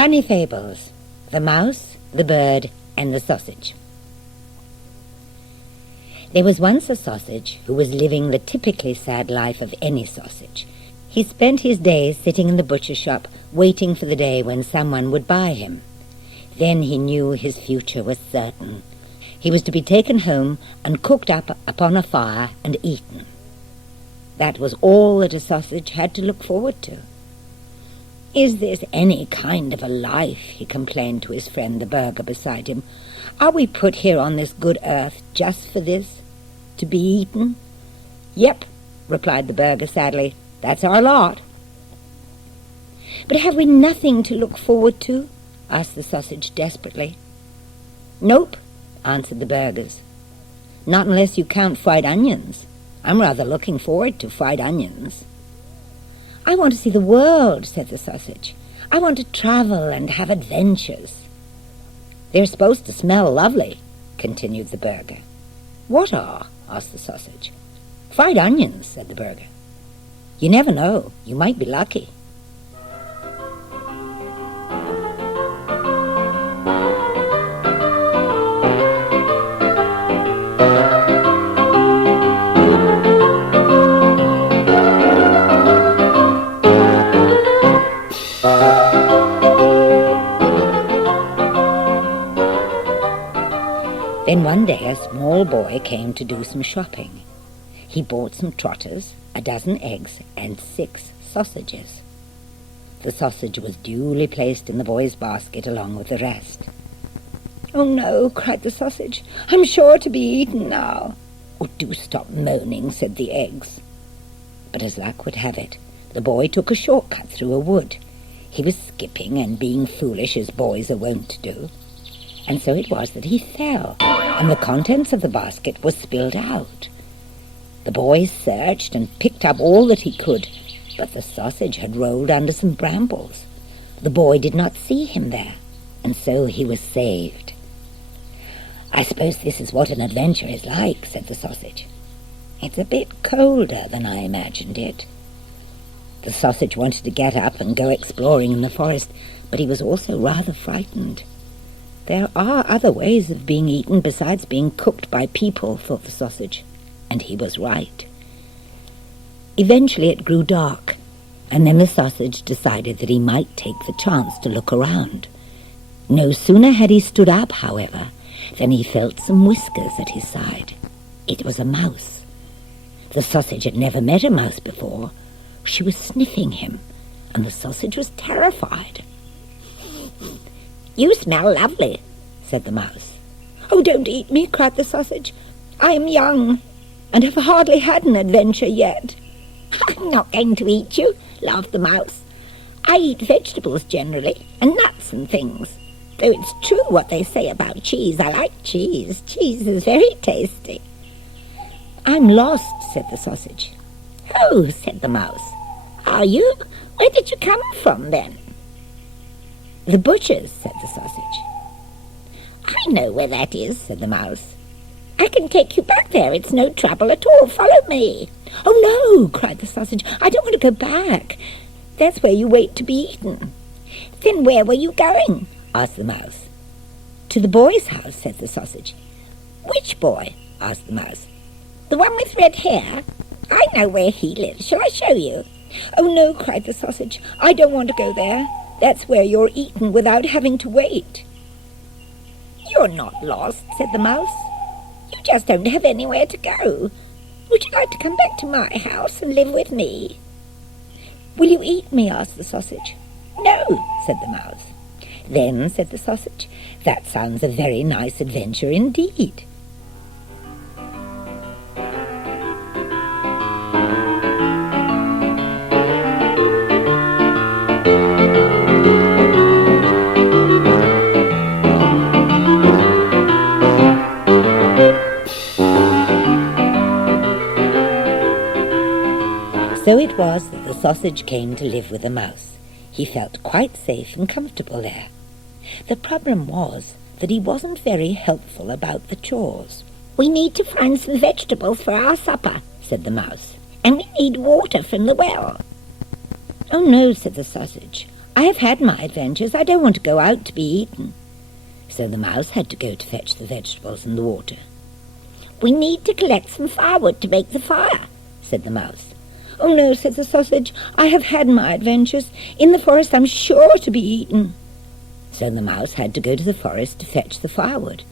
Funny Fables, the Mouse, the Bird, and the Sausage. There was once a sausage who was living the typically sad life of any sausage. He spent his days sitting in the butcher shop, waiting for the day when someone would buy him. Then he knew his future was certain. He was to be taken home and cooked up upon a fire and eaten. That was all that a sausage had to look forward to. "Is this any kind of a life?" he complained to his friend the burger beside him. "Are we put here on this good earth just for this? To be eaten?" "Yep," replied the burger sadly. "That's our lot." "But have we nothing to look forward to?" asked the sausage desperately. "Nope," answered the burgers. "Not unless you count fried onions. I'm rather looking forward to fried onions." "I want to see the world," said the sausage. "I want to travel and have adventures." "They're supposed to smell lovely," continued the burger. "What are?" asked the sausage. "Fried onions," said the burger. "You never know. You might be lucky." Then one day a small boy came to do some shopping. He bought some trotters, a dozen eggs, and 6 sausages. The sausage was duly placed in the boy's basket along with the rest. "Oh no," cried the sausage, "I'm sure to be eaten now." "Oh, do stop moaning," said the eggs. But as luck would have it, the boy took a shortcut through a wood. He was skipping and being foolish as boys are wont to do. And so it was that he fell, and the contents of the basket were spilled out. The boy searched and picked up all that he could, but the sausage had rolled under some brambles. The boy did not see him there, and so he was saved. "I suppose this is what an adventure is like," said the sausage. "It's a bit colder than I imagined it." The sausage wanted to get up and go exploring in the forest, but he was also rather frightened. "There are other ways of being eaten besides being cooked by people," thought the sausage, and he was right. Eventually it grew dark, and then the sausage decided that he might take the chance to look around. No sooner had he stood up, however, than he felt some whiskers at his side. It was a mouse. The sausage had never met a mouse before. She was sniffing him, and the sausage was terrified. "You smell lovely," said the mouse. "Oh, don't eat me," cried the sausage. "I am young, and have hardly had an adventure yet." "I'm not going to eat you," laughed the mouse. "I eat vegetables generally, and nuts and things. Though it's true what they say about cheese. I like cheese. Cheese is very tasty." "I'm lost," said the sausage. "Oh," said the mouse. "Are you? Where did you come from, then?" "The butcher's," said the sausage. "I know where that is," said the mouse. "I can take you back there. It's no trouble at all. Follow me." "Oh, no," cried the sausage. "I don't want to go back. That's where you wait to be eaten." "Then where were you going?" asked the mouse. "To the boy's house," said the sausage. "Which boy?" asked the mouse. "The one with red hair? I know where he lives. Shall I show you?" "Oh, no," cried the sausage. "I don't want to go there. That's where you're eaten without having to wait." "You're not lost," said the mouse. "You just don't have anywhere to go. Would you like to come back to my house and live with me?" "Will you eat me?" asked the sausage. "No," said the mouse. "Then," said the sausage, "that sounds a very nice adventure indeed." So it was that the sausage came to live with the mouse. He felt quite safe and comfortable there. The problem was that he wasn't very helpful about the chores. "We need to find some vegetables for our supper," said the mouse, "and we need water from the well." "Oh no," said the sausage. "I have had my adventures. I don't want to go out to be eaten." So the mouse had to go to fetch the vegetables and the water. "We need to collect some firewood to make the fire," said the mouse. "Oh no," said the sausage. "I have had my adventures. In the forest I'm sure to be eaten." So the mouse had to go to the forest to fetch the firewood.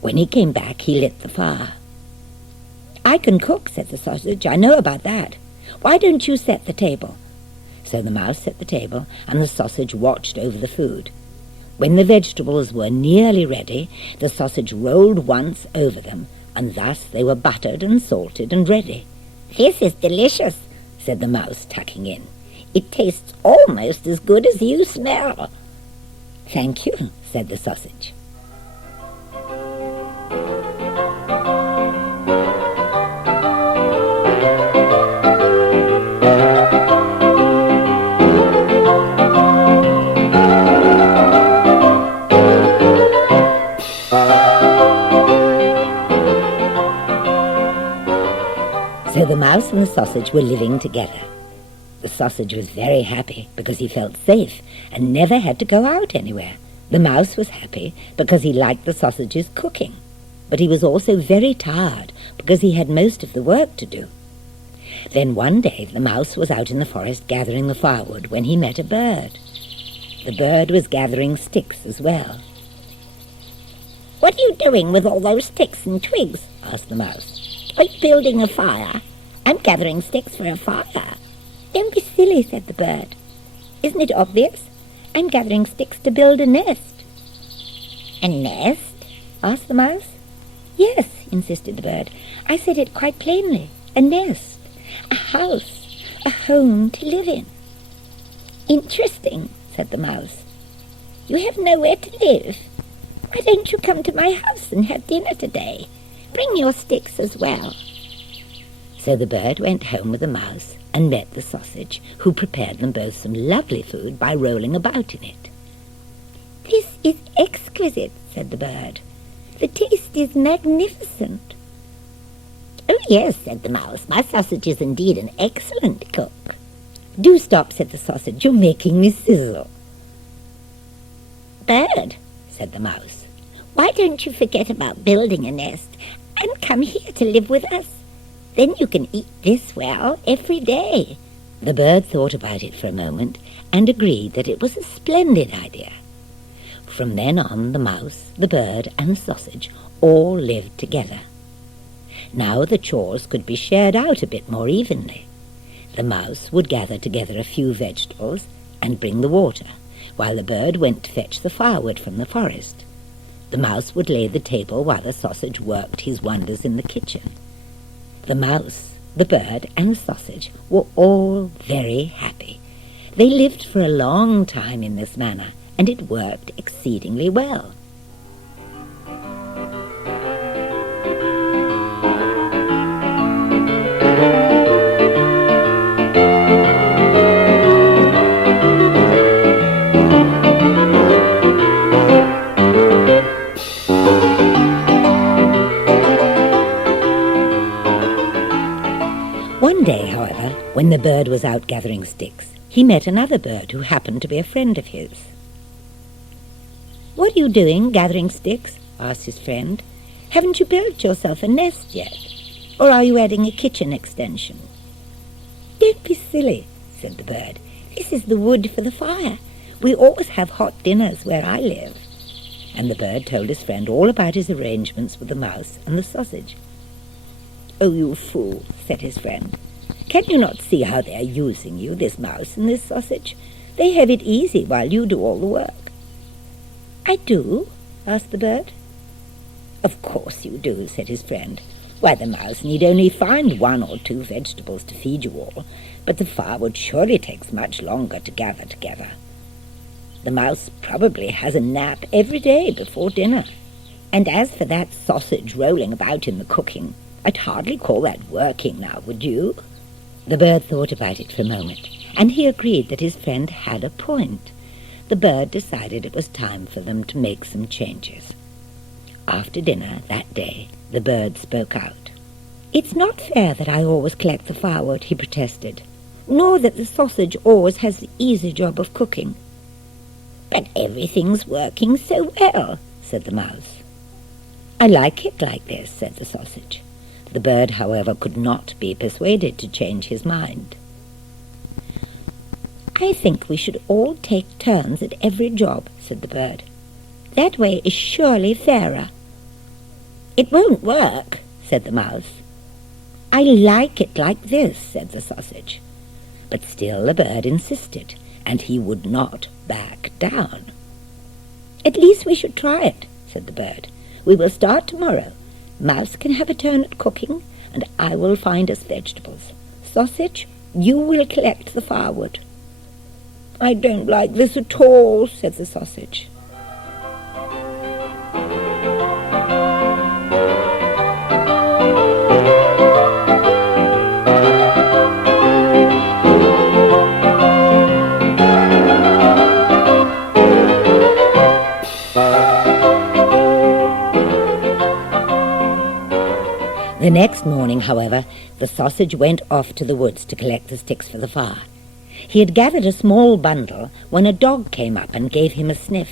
When he came back, he lit the fire. "I can cook," said the sausage. "I know about that. Why don't you set the table?" So the mouse set the table, and the sausage watched over the food. When the vegetables were nearly ready, the sausage rolled once over them, and thus they were buttered and salted and ready. "This is delicious," said the mouse, tucking in. "It tastes almost as good as you smell." "Thank you," said the sausage. So the mouse and the sausage were living together. The sausage was very happy because he felt safe and never had to go out anywhere. The mouse was happy because he liked the sausage's cooking, but he was also very tired because he had most of the work to do. Then one day the mouse was out in the forest gathering the firewood when he met a bird. The bird was gathering sticks as well. "What are you doing with all those sticks and twigs?" asked the mouse. "Are you building a fire?" "I'm gathering sticks for a fire." "Don't be silly," said the bird. "Isn't it obvious? I'm gathering sticks to build a nest." "A nest?" asked the mouse. "Yes," insisted the bird. "I said it quite plainly. A nest. A house. A home to live in." "Interesting," said the mouse. "You have nowhere to live. Why don't you come to my house and have dinner today? Bring your sticks as well." So the bird went home with the mouse and met the sausage, who prepared them both some lovely food by rolling about in it. "This is exquisite," said the bird. "The taste is magnificent." "Oh yes," said the mouse, "my sausage is indeed an excellent cook." "Do stop," said the sausage. "You're making me sizzle." "Bird," said the mouse, "why don't you forget about building a nest and come here to live with us? Then you can eat this well every day." The bird thought about it for a moment and agreed that it was a splendid idea. From then on, the mouse, the bird, and the sausage all lived together. Now the chores could be shared out a bit more evenly. The mouse would gather together a few vegetables and bring the water, while the bird went to fetch the firewood from the forest. The mouse would lay the table while the sausage worked his wonders in the kitchen. The mouse, the bird, and the sausage were all very happy. They lived for a long time in this manner, and it worked exceedingly well. One day, however, when the bird was out gathering sticks, he met another bird who happened to be a friend of his. "What are you doing, gathering sticks?" asked his friend. "Haven't you built yourself a nest yet? Or are you adding a kitchen extension?" "Don't be silly," said the bird. "This is the wood for the fire. We always have hot dinners where I live." and the bird told his friend all about his arrangements with the mouse and the sausage. "Oh, you fool," said his friend. "Can you not see how they are using you, this mouse and this sausage? They have it easy while you do all the work." "I do?" asked the bird. "Of course you do," said his friend. "Why, the mouse need only find 1 or 2 vegetables to feed you all, but the firewood surely takes much longer to gather together. The mouse probably has a nap every day before dinner. And as for that sausage rolling about in the cooking, I'd hardly call that working now, would you?" The bird thought about it for a moment, and he agreed that his friend had a point. The bird decided it was time for them to make some changes. After dinner that day, the bird spoke out. "It's not fair that I always collect the firewood," he protested, "nor that the sausage always has the easy job of cooking." "But everything's working so well," said the mouse. "I like it like this," said the sausage. The bird, however, could not be persuaded to change his mind. "I think we should all take turns at every job," said the bird. "That way is surely fairer." "It won't work," said the mouse. "I like it like this," said the sausage. But still the bird insisted, and he would not back down. "At least we should try it," said the bird. "We will start tomorrow. Mouse can have a turn at cooking, and I will find us vegetables. Sausage, you will collect the firewood." "I don't like this at all," said the sausage. The next morning, however, the sausage went off to the woods to collect the sticks for the fire. He had gathered a small bundle when a dog came up and gave him a sniff.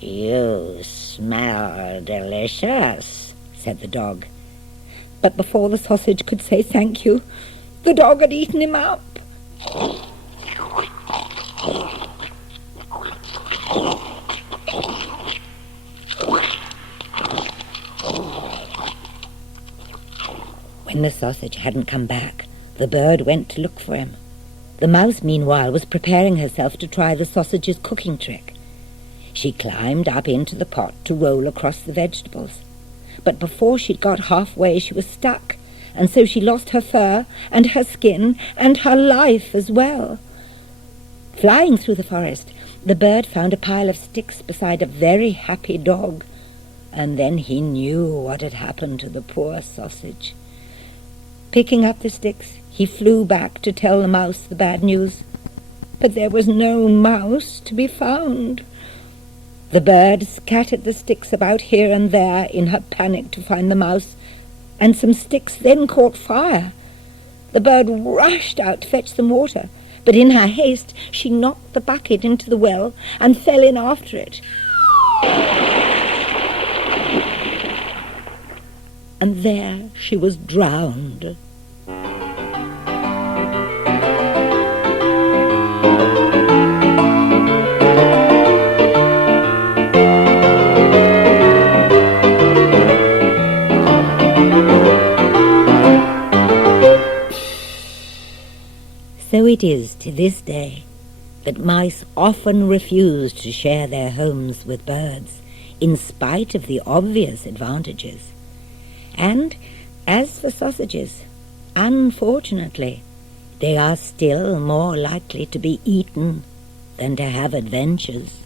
"You smell delicious," said the dog. But before the sausage could say thank you, the dog had eaten him up. When the sausage hadn't come back, the bird went to look for him. The mouse, meanwhile, was preparing herself to try the sausage's cooking trick. She climbed up into the pot to roll across the vegetables. But before she'd got halfway, she was stuck, and so she lost her fur and her skin and her life as well. Flying through the forest, the bird found a pile of sticks beside a very happy dog, and then he knew what had happened to the poor sausage. Picking up the sticks, he flew back to tell the mouse the bad news. But there was no mouse to be found. The bird scattered the sticks about here and there in her panic to find the mouse, and some sticks then caught fire. The bird rushed out to fetch some water, but in her haste she knocked the bucket into the well and fell in after it. And there she was drowned. So it is to this day that mice often refuse to share their homes with birds, in spite of the obvious advantages. And as for sausages, unfortunately, they are still more likely to be eaten than to have adventures.